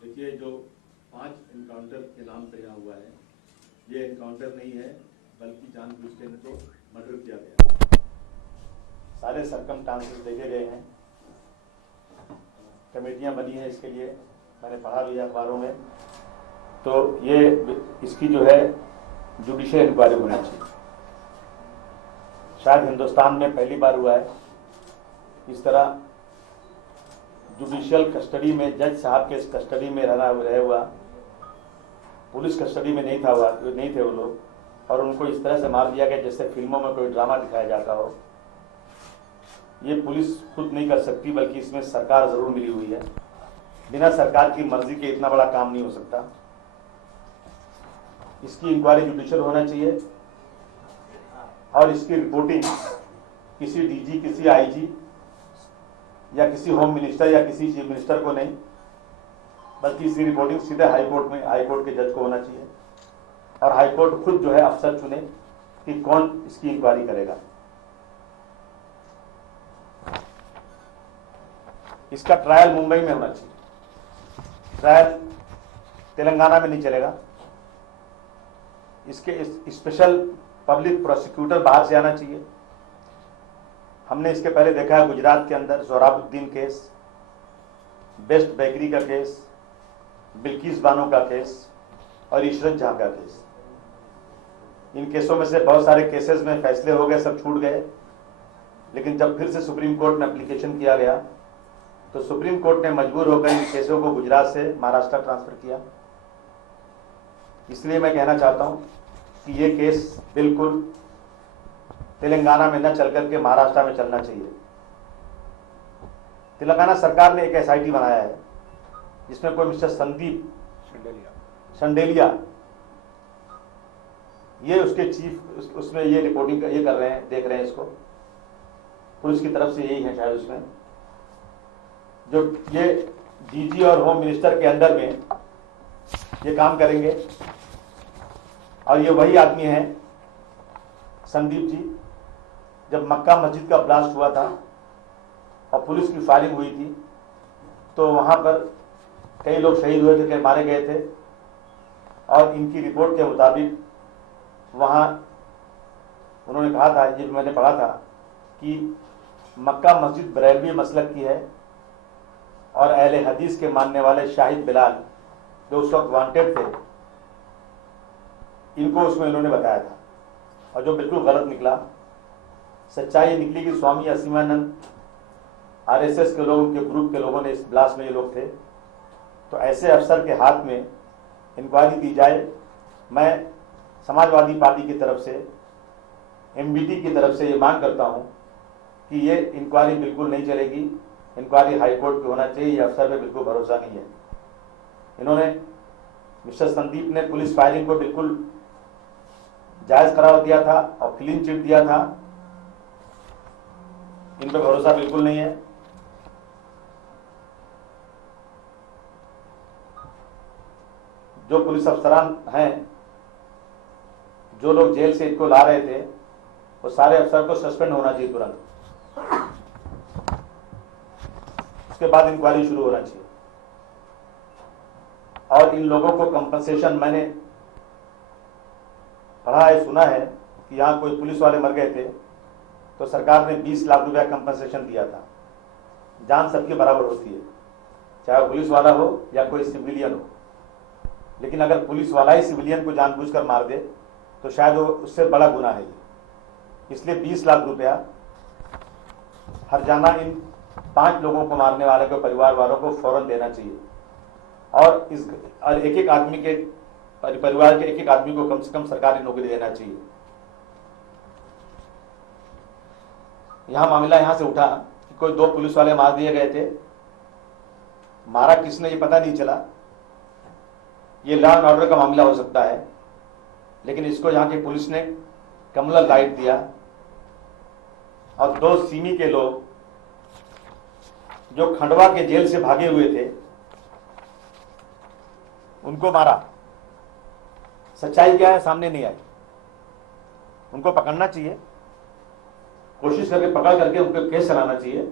देखिए, जो 5 एनकाउंटर के नाम पे यहाँ हुआ है, ये एनकाउंटर नहीं है, बल्कि जानबूझ के इनको मर्डर किया गया। सारे सर्कमस्टांसेस देखे गए हैं, कमेटियाँ बनी हैं इसके लिए, मैंने पढ़ा भी अखबारों में। तो ये इसकी जो है जुडिशियल इंक्वायरी होनी चाहिए। शायद हिंदुस्तान में पहली बार हुआ है इस तरह जुडिशियल कस्टडी में, जज साहब के कस्टडी में रहे हुआ, पुलिस कस्टडी में नहीं थे वो लोग, और उनको इस तरह से मार दिया गया जैसे फिल्मों में कोई ड्रामा दिखाया जाता हो। ये पुलिस खुद नहीं कर सकती, बल्कि इसमें सरकार जरूर मिली हुई है। बिना सरकार की मर्जी के इतना बड़ा काम नहीं हो सकता। इसकी इंक्वायरी जुडिशियल होना चाहिए और इसकी रिपोर्टिंग किसी डीजी, किसी आईजी या किसी होम मिनिस्टर या किसी चीफ मिनिस्टर को नहीं, बल्कि इसकी रिपोर्टिंग सीधे हाईकोर्ट के जज को होना चाहिए, और हाईकोर्ट खुद जो है अफसर चुने कि कौन इसकी इंक्वायरी करेगा। इसका ट्रायल मुंबई में होना चाहिए, ट्रायल तेलंगाना में नहीं चलेगा। इसके स्पेशल पब्लिक प्रोसिक्यूटर बाहर से आना चाहिए। हमने इसके पहले देखा है गुजरात के अंदर जोराबुद्दीन केस, बेस्ट बेकरी का केस, बिल्किस बानो का केस और ईशरत जहां का केस। इन केसों में से बहुत सारे केसेस में फैसले हो गए, सब छूट गए, लेकिन जब फिर से सुप्रीम कोर्ट में एप्लीकेशन किया गया तो सुप्रीम कोर्ट ने मजबूर होकर इन केसों को गुजरात से महाराष्ट्र ट्रांसफर किया। इसलिए मैं कहना चाहता हूं कि ये केस बिल्कुल तेलंगाना में न चल करके महाराष्ट्र में चलना चाहिए। तेलंगाना सरकार ने एक एसआईटी बनाया है जिसमें कोई मिस्टर संदीप शंडेलिया, ये उसके चीफ, उसमें ये रिपोर्टिंग ये कर रहे हैं, देख रहे हैं इसको, पुलिस की तरफ से यही है शायद उसमें, जो ये डीजी और होम मिनिस्टर के अंडर में ये काम करेंगे। और ये वही आदमी है संदीप जी, जब मक्का मस्जिद का ब्लास्ट हुआ था और पुलिस की फायरिंग हुई थी तो वहां पर कई लोग शहीद हुए थे, मारे गए थे, और इनकी रिपोर्ट के मुताबिक वहां उन्होंने कहा था, ये मैंने पढ़ा था, कि मक्का मस्जिद बरेलवी मसलक की है और अहले हदीस के मानने वाले शाहिद बिलाल जो उस वक्त वांटेड थे, इनको उसमें इन्होंने बताया था, और जो बिल्कुल गलत निकला। सच्चाई ये निकली कि स्वामी असीमानंद, आरएसएस के लोग, उनके ग्रुप के लोगों ने, इस ब्लास्ट में ये लोग थे। तो ऐसे अफसर के हाथ में इंक्वायरी दी जाए। मैं समाजवादी पार्टी की तरफ से, एमबीटी की तरफ से ये मांग करता हूं कि ये इंक्वायरी बिल्कुल नहीं चलेगी, इंक्वायरी हाईकोर्ट की होना चाहिए। ये अफसर पे बिल्कुल भरोसा नहीं है। इन्होंने, मिस्टर संदीप ने पुलिस फायरिंग को बिल्कुल जायज करार दिया था और क्लीन चिट दिया था, इन पर भरोसा बिल्कुल नहीं है। जो पुलिस अफसरान हैं, जो लोग जेल से इनको ला रहे थे, वो सारे अफसर को सस्पेंड होना चाहिए तुरंत। उसके बाद इंक्वायरी शुरू होना चाहिए, और इन लोगों को कंपनसेशन, मैंने पढ़ा है, सुना है कि यहाँ कोई पुलिस वाले मर गए थे तो सरकार ने 20 लाख रुपया कंपनसेशन दिया था। जान सबकी बराबर होती है, चाहे पुलिस वाला हो या कोई सिविलियन हो, लेकिन अगर पुलिस वाला ही सिविलियन को जानबूझकर मार दे तो शायद वो उससे बड़ा गुनाह है। इसलिए 20 लाख रुपया हरजाना इन 5 लोगों को मारने वाले को, परिवार वालों को फौरन देना चाहिए, और एक एक आदमी के परिवार के एक एक आदमी को कम से कम सरकारी नौकरी देना चाहिए। यहां मामला यहां से उठा कि कोई 2 पुलिस वाले मार दिए गए थे, मारा किसने ये पता नहीं चला। ये लॉ एंड ऑर्डर का मामला हो सकता है, लेकिन इसको यहाँ की पुलिस ने कमला लाइट दिया, और 2 सीमी के लोग जो खंडवा के जेल से भागे हुए थे उनको मारा। सच्चाई क्या है सामने नहीं आई। उनको पकड़ना चाहिए, कोशिश करके पकड़ करके उनको केस चलाना चाहिए।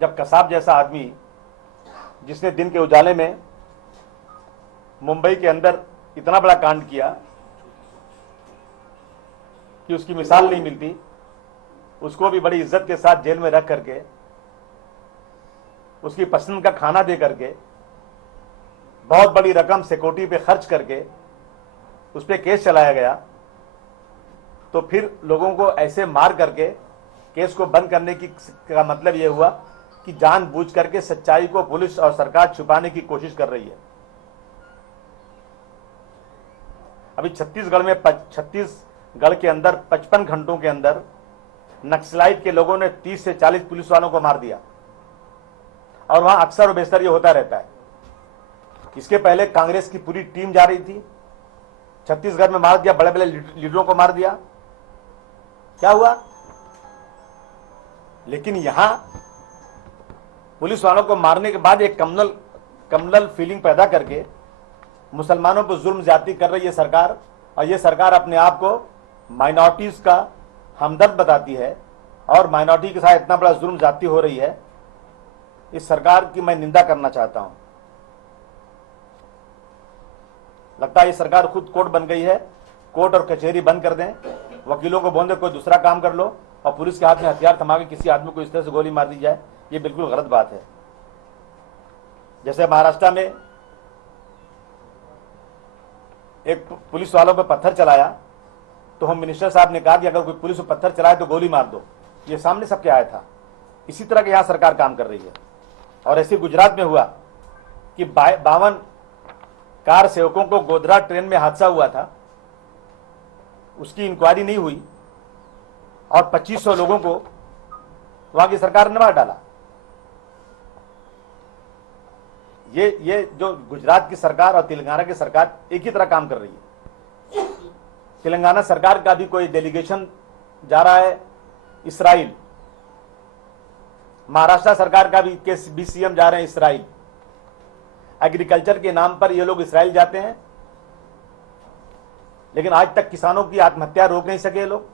जब कसाब जैसा आदमी जिसने दिन के उजाले में मुंबई के अंदर इतना बड़ा कांड किया कि उसकी मिसाल नहीं मिलती, उसको भी बड़ी इज्जत के साथ जेल में रख करके उसकी पसंद का खाना दे करके बहुत बड़ी रकम सिक्योरिटी पे खर्च करके उस पर केस चलाया गया। तो फिर लोगों को ऐसे मार करके केस को बंद करने का मतलब यह हुआ कि जानबूझ करके सच्चाई को पुलिस और सरकार छुपाने की कोशिश कर रही है। अभी छत्तीसगढ़ के अंदर 55 घंटों के अंदर नक्सलाइट के लोगों ने 30 से 40 पुलिस वालों को मार दिया, और वहां अक्सर और बेशतर ये होता रहता है। इसके पहले कांग्रेस की पूरी टीम जा रही थी, छत्तीसगढ़ में मार दिया, बड़े बड़े लीडरों को मार दिया। क्या हुआ? लेकिन यहां पुलिस वालों को मारने के बाद एक कम्युनल फीलिंग पैदा करके मुसलमानों पर जुल्म ज्यादती कर रही है सरकार, और ये सरकार अपने आप को माइनॉरिटीज का हमदर्द बताती है, और माइनॉरिटी के साथ इतना बड़ा जुल्म ज्यादती हो रही है। इस सरकार की मैं निंदा करना चाहता हूं। लगता है ये सरकार खुद कोर्ट बन गई है। कोर्ट और कचहरी बंद कर दें, वकीलों को बोल दें कोई दूसरा काम कर लो, और पुलिस के हाथ में हथियार थमा के किसी आदमी को इस तरह से गोली मार दी जाए, ये बिल्कुल गलत बात है। जैसे महाराष्ट्र में एक पुलिस वालों पर पत्थर चलाया, तो होम मिनिस्टर साहब ने कहा कि अगर कोई पुलिस पर पत्थर चलाए तो गोली मार दो। ये सामने सबके आया था। इसी तरह के यहां सरकार काम कर रही है। और ऐसे गुजरात में हुआ कि 52 कार सेवकों को गोधरा ट्रेन में हादसा हुआ था, उसकी इंक्वायरी नहीं हुई, और 2500 लोगों को वहां की सरकार ने मार डाला। ये जो गुजरात की सरकार और तेलंगाना की सरकार एक ही तरह काम कर रही है। तेलंगाना सरकार का भी कोई डेलीगेशन जा रहा है इस्राइल, महाराष्ट्र सरकार का भी सीएम जा रहे हैं इस्राइल। एग्रीकल्चर के नाम पर ये लोग इस्राइल जाते हैं, लेकिन आज तक किसानों की आत्महत्या रोक नहीं सके लोग।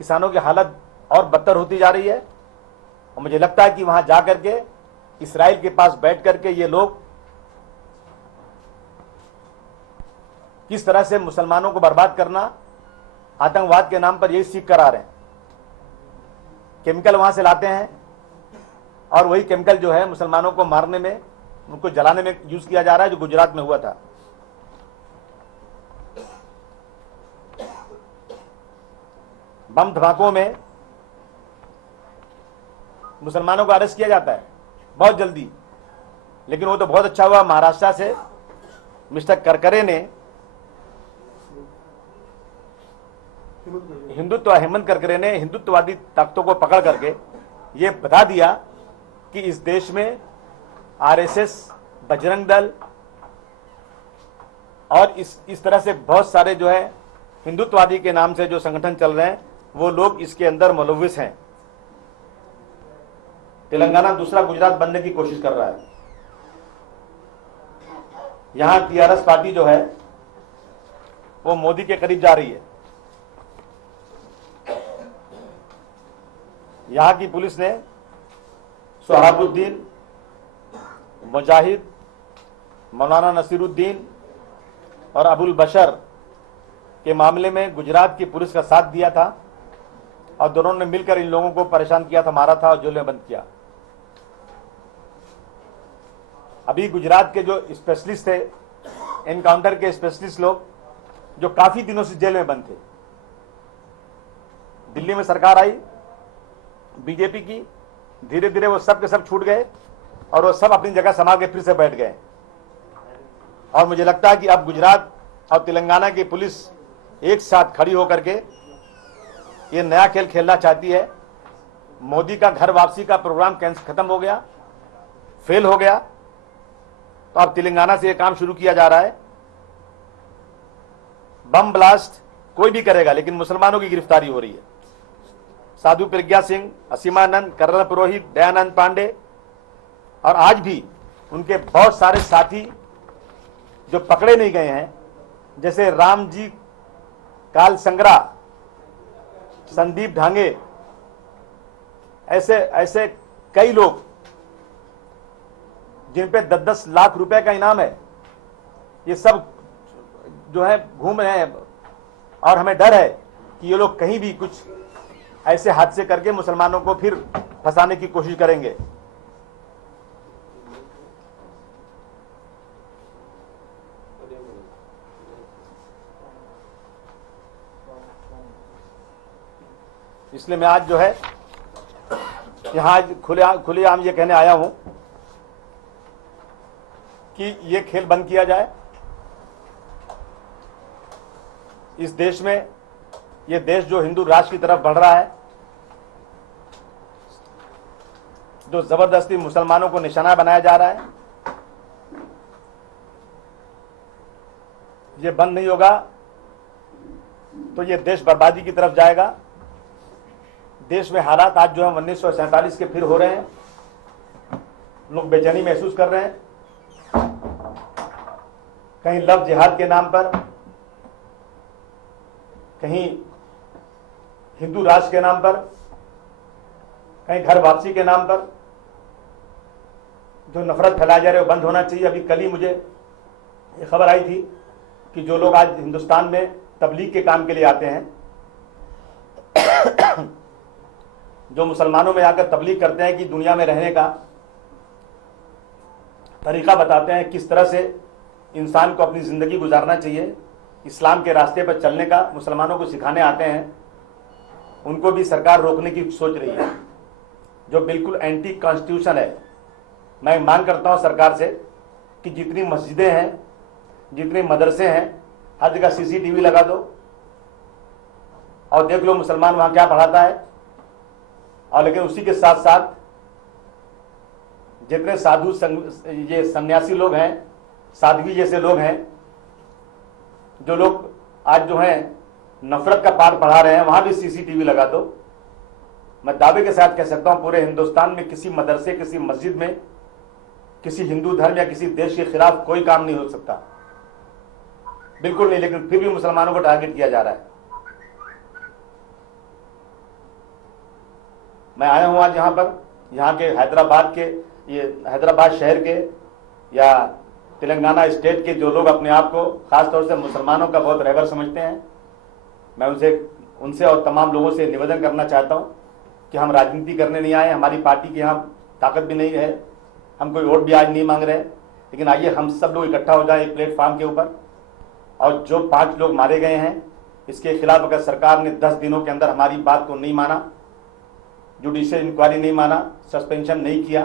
किसानों की हालत और बदतर होती जा रही है, और मुझे लगता है कि वहां जाकर के इस्राइल के पास बैठ करके ये लोग किस तरह से मुसलमानों को बर्बाद करना, आतंकवाद के नाम पर यही सीख कर आ रहे हैं। केमिकल वहां से लाते हैं, और वही केमिकल जो है मुसलमानों को मारने में, उनको जलाने में यूज किया जा रहा है, जो गुजरात में हुआ था। बम धमाकों में मुसलमानों को अरेस्ट किया जाता है बहुत जल्दी, लेकिन वो तो बहुत अच्छा हुआ, महाराष्ट्र से मिस्टर करकरे ने हेमंत करकरे ने हिंदुत्ववादी ताकतों को पकड़ करके ये बता दिया कि इस देश में आरएसएस, बजरंग दल और इस तरह से बहुत सारे जो है हिंदुत्ववादी के नाम से जो संगठन चल रहे हैं, वो लोग इसके अंदर मुलव्विस हैं। तेलंगाना दूसरा गुजरात बनने की कोशिश कर रहा है। यहां टीआरएस पार्टी जो है वो मोदी के करीब जा रही है। यहां की पुलिस ने सोहाबुद्दीन, मुजाहिद, मौलाना नसीरुद्दीन और अबुल बशर के मामले में गुजरात की पुलिस का साथ दिया था, और दोनों ने मिलकर इन लोगों को परेशान किया था, मारा था और जेल में बंद किया। अभी गुजरात के जो स्पेशलिस्ट थे, एनकाउंटर के स्पेशलिस्ट लोग, जो काफी दिनों से जेल में बंद थे, दिल्ली में सरकार आई बीजेपी की, धीरे धीरे वो सब के सब छूट गए, और वो सब अपनी जगह संभाल के फिर से बैठ गए। और मुझे लगता है कि अब गुजरात और तेलंगाना की पुलिस एक साथ खड़ी होकर के ये नया खेल खेलना चाहती है। मोदी का घर वापसी का प्रोग्राम खत्म हो गया, फेल हो गया, तो अब तेलंगाना से ये काम शुरू किया जा रहा है। बम ब्लास्ट कोई भी करेगा, लेकिन मुसलमानों की गिरफ्तारी हो रही है। साधु प्रज्ञा सिंह, असीमानंद, कर्नल पुरोहित, दयानंद पांडे, और आज भी उनके बहुत सारे साथी जो पकड़े नहीं गए हैं, जैसे रामजी काल संग्रा, संदीप ढांगे, ऐसे कई लोग जिन पे 10-10 लाख रुपए का इनाम है, ये सब जो है घूम रहे हैं और हमें डर है कि ये लोग कहीं भी कुछ ऐसे हादसे करके मुसलमानों को फिर फंसाने की कोशिश करेंगे। इसलिए मैं आज जो है यहां खुलेआम ये कहने आया हूं कि ये खेल बंद किया जाए। इस देश में, ये देश जो हिंदू राष्ट्र की तरफ बढ़ रहा है, जो जबरदस्ती मुसलमानों को निशाना बनाया जा रहा है, ये बंद नहीं होगा तो ये देश बर्बादी की तरफ जाएगा। देश में हालात आज जो है 1947 के फिर हो रहे हैं। लोग बेचैनी महसूस कर रहे हैं। कहीं लव जिहाद के नाम पर, कहीं हिंदू राष्ट्र के नाम पर, कहीं घर वापसी के नाम पर जो नफरत फैलाई जा रही है वो बंद होना चाहिए। अभी कल ही मुझे ये खबर आई थी कि जो लोग आज हिंदुस्तान में तबलीग के काम के लिए आते हैं, जो मुसलमानों में आकर तबलीग करते हैं कि दुनिया में रहने का तरीका बताते हैं, किस तरह से इंसान को अपनी ज़िंदगी गुजारना चाहिए, इस्लाम के रास्ते पर चलने का मुसलमानों को सिखाने आते हैं, उनको भी सरकार रोकने की सोच रही है, जो बिल्कुल एंटी कॉन्स्टिट्यूशन है। मैं मांग करता हूं सरकार से कि जितनी मस्जिदें हैं, जितने मदरसे हैं, हर जगह सीसीटीवी लगा दो और देख लो मुसलमान वहां क्या पढ़ाता है। और लेकिन उसी के साथ साथ जितने साधु ये सन्यासी लोग हैं, साध्वी जैसे लोग हैं, जो लोग आज जो हैं नफरत का पाठ पढ़ा रहे हैं, वहां भी सीसीटीवी लगा दो। मैं दावे के साथ कह सकता हूं पूरे हिंदुस्तान में किसी मदरसे, किसी मस्जिद में, किसी हिंदू धर्म या किसी देश के खिलाफ कोई काम नहीं हो सकता, बिल्कुल नहीं। लेकिन फिर भी मुसलमानों को टारगेट किया जा रहा है। मैं आया हूं आज यहां पर, यहाँ के हैदराबाद के, ये हैदराबाद शहर के या तेलंगाना स्टेट के जो लोग अपने आप को खासतौर से मुसलमानों का बहुत रहबर समझते हैं, मैं उनसे और तमाम लोगों से निवेदन करना चाहता हूं कि हम राजनीति करने नहीं आए, हमारी पार्टी की यहाँ ताकत भी नहीं है, हम कोई वोट भी आज नहीं मांग रहे, लेकिन आइए हम सब लोग इकट्ठा हो जाए एक प्लेटफॉर्म के ऊपर। और जो 5 लोग मारे गए हैं, इसके खिलाफ अगर सरकार ने 10 दिनों के अंदर हमारी बात को नहीं माना, जुडिशियल इंक्वायरी नहीं माना, सस्पेंशन नहीं किया,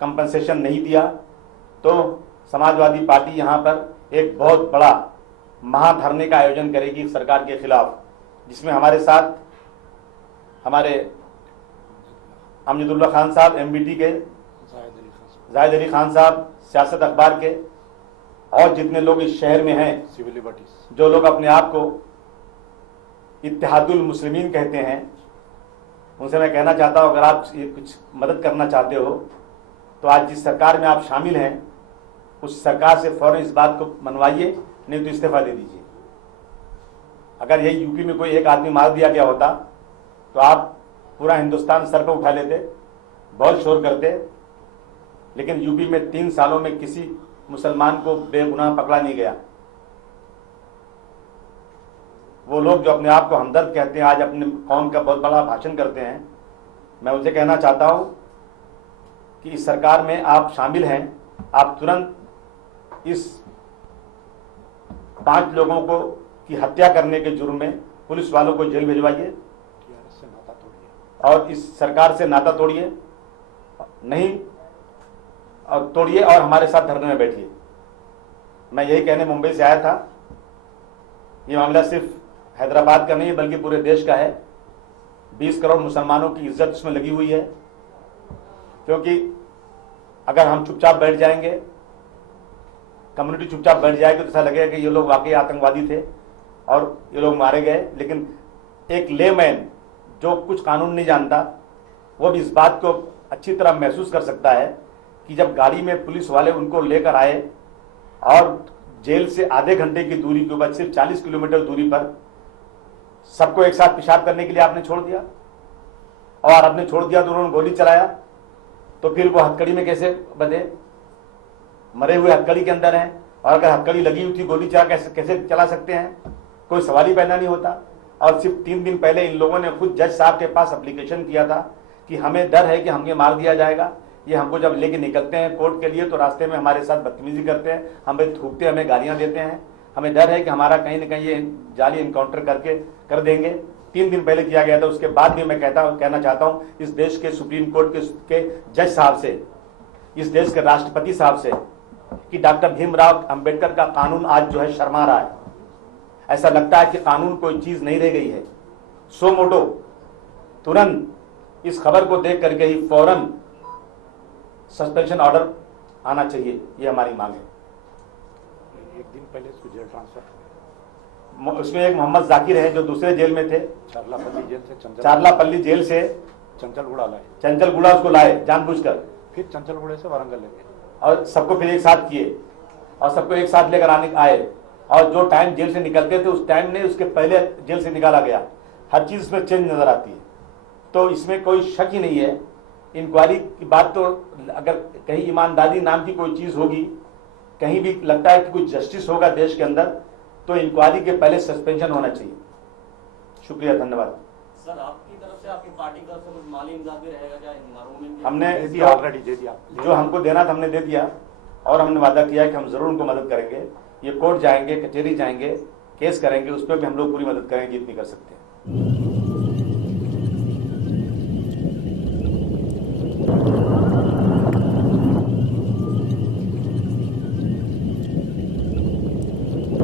कंपनसेशन नहीं दिया, तो समाजवादी पार्टी यहाँ पर एक बहुत बड़ा महाधरने का आयोजन करेगी सरकार के खिलाफ, जिसमें हमारे साथ हमारे अमजदुल्ला खान साहब एमबीटी के, जाहिद अली खान साहब सियासत अखबार के, और जितने लोग इस शहर में हैं, सिविल लिबर्टीज, जो लोग अपने आप को इत्तेहादुल मुस्लिमीन कहते हैं, उनसे मैं कहना चाहता हूं अगर आप कुछ मदद करना चाहते हो तो आज जिस सरकार में आप शामिल हैं उस सरकार से फौरन इस बात को मनवाइए, नहीं तो इस्तीफा दे दीजिए। अगर यही यूपी में कोई एक आदमी मार दिया गया होता तो आप पूरा हिंदुस्तान सर पर उठा लेते, बहुत शोर करते, लेकिन यूपी में 3 सालों में किसी मुसलमान को बेगुनाह पकड़ा नहीं गया। वो लोग जो अपने आप को हमदर्द कहते हैं, आज अपने कौम का बहुत बड़ा भाषण करते हैं, मैं उनसे कहना चाहता हूं कि इस सरकार में आप शामिल हैं, आप तुरंत इस 5 लोगों को की हत्या करने के जुर्म में पुलिस वालों को जेल भिजवाइए और इस सरकार से नाता तोड़िए, नहीं और तोड़िए और हमारे साथ धरने में बैठिए। मैं यही कहने मुंबई से आया था। ये मामला सिर्फ हैदराबाद का नहीं बल्कि पूरे देश का है। 20 करोड़ मुसलमानों की इज्जत इसमें लगी हुई है, क्योंकि अगर हम चुपचाप बैठ जाएंगे, कम्युनिटी चुपचाप बैठ जाएगी, तो ऐसा लगेगा कि ये लोग वाकई आतंकवादी थे और ये लोग मारे गए। लेकिन एक लेमैन जो कुछ कानून नहीं जानता, वो भी इस बात को अच्छी तरह महसूस कर सकता है कि जब गाड़ी में पुलिस वाले उनको लेकर आए और जेल से आधे घंटे की दूरी के ऊपर सिर्फ 40 किलोमीटर दूरी पर सबको एक साथ पेशाब करने के लिए आपने छोड़ दिया, और आपने छोड़ दिया तो उन्होंने गोली चलाया, तो फिर वो हथकड़ी में कैसे बंधे? मरे हुए हथकड़ी के अंदर हैं, और अगर हथकड़ी लगी हुई थी गोली चला कैसे कैसे चला सकते हैं, कोई सवाल ही पैदा नहीं होता। और सिर्फ 3 दिन पहले इन लोगों ने खुद जज साहब के पास एप्लीकेशन किया था कि हमें डर है कि हमें मार दिया जाएगा। ये हमको जब लेके निकलते हैं कोर्ट के लिए तो रास्ते में हमारे साथ बदतमीजी करते हैं, हमें थूकते, हमें गालियां देते हैं, हमें डर है कि हमारा कहीं ना कहीं ये जाली इनकाउंटर करके कर देंगे। 3 दिन पहले किया गया था। उसके बाद भी मैं कहना चाहता हूं इस देश के सुप्रीम कोर्ट के जज साहब से, इस देश के राष्ट्रपति साहब से, कि डॉक्टर भीमराव अंबेडकर का कानून आज जो है शर्मा रहा है। ऐसा लगता है कि कानून कोई चीज नहीं रह गई है। सो मोटो तुरंत इस खबर को देख करके ही फौरन सस्पेंशन ऑर्डर आना चाहिए, ये हमारी मांग है। एक दिन पहले इसको जेल ट्रांसफर, उसमें एक मोहम्मद जाकिर है जो दूसरे जेल में थे, चारलापल्ली जेल से चारलापल्ली जेल से चंचलगुड़ा लाए, चंचलगुड़ा उसको लाए जानबूझकर, फिर चंचलगुड़े से वारंगल ले गए और सबको फिर एक साथ किए और सबको एक साथ लेकर आए। और जो टाइम जेल से निकलते थे उस टाइम ने उसके पहले जेल से निकाला गया। हर चीज इसमें चेंज नजर आती है, तो इसमें कोई शक ही नहीं है। इंक्वायरी की बात तो अगर कहीं ईमानदारी नाम की कोई चीज होगी, कहीं भी लगता है कि कुछ जस्टिस होगा देश के अंदर, तो इंक्वायरी के पहले सस्पेंशन होना चाहिए। शुक्रिया, धन्यवाद। सर, आपकी तरफ से, आपकी पार्टी की तरफ से कुछ माली इमदाद भी रहेगा क्या मरहूम के? हमने ऑलरेडी दे दिया, जो हमको देना था हमने दे दिया, और हमने वादा किया कि हम जरूर उनको मदद करेंगे। ये कोर्ट जाएंगे, कचहरी जाएंगे, केस करेंगे, उस पर भी हम लोग पूरी मदद करेंगे जितनी कर सकते हैं।